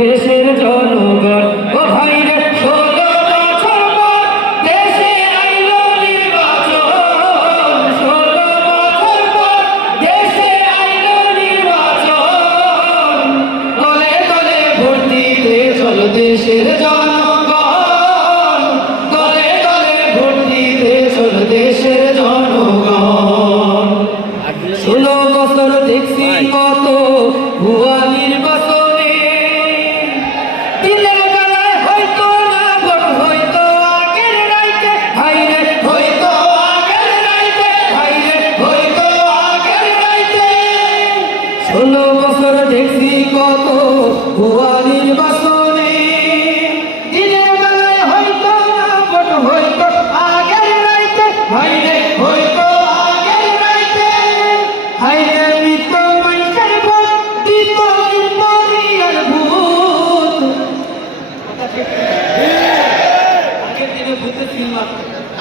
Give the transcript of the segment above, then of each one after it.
দেশের জনগণ। ও ভাই রে ষোলো বছর পর, দেশে আইলো নির্বাচন। ষোলো বছর পর, দেশে আইলো নির্বাচন। দলে দলে ভোট দিতে চল দেশের জনগণ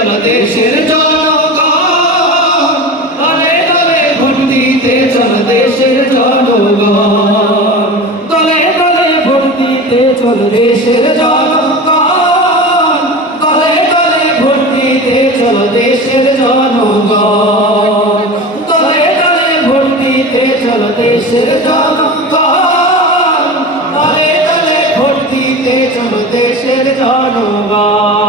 দিতে চল দেশের জনগণ, দলে দলে ভোট দিতে চল দেশের জনগণ, দলে দলে ভোট দিতে চল দেশের জনগণ, দলে দলে ভোট দিতে চল দেশের জনগণ, দলে দলে ভোট দিতে চল দেশের জনগণ, দলে দলে ভোট দিতে চল দেশের জনগণ।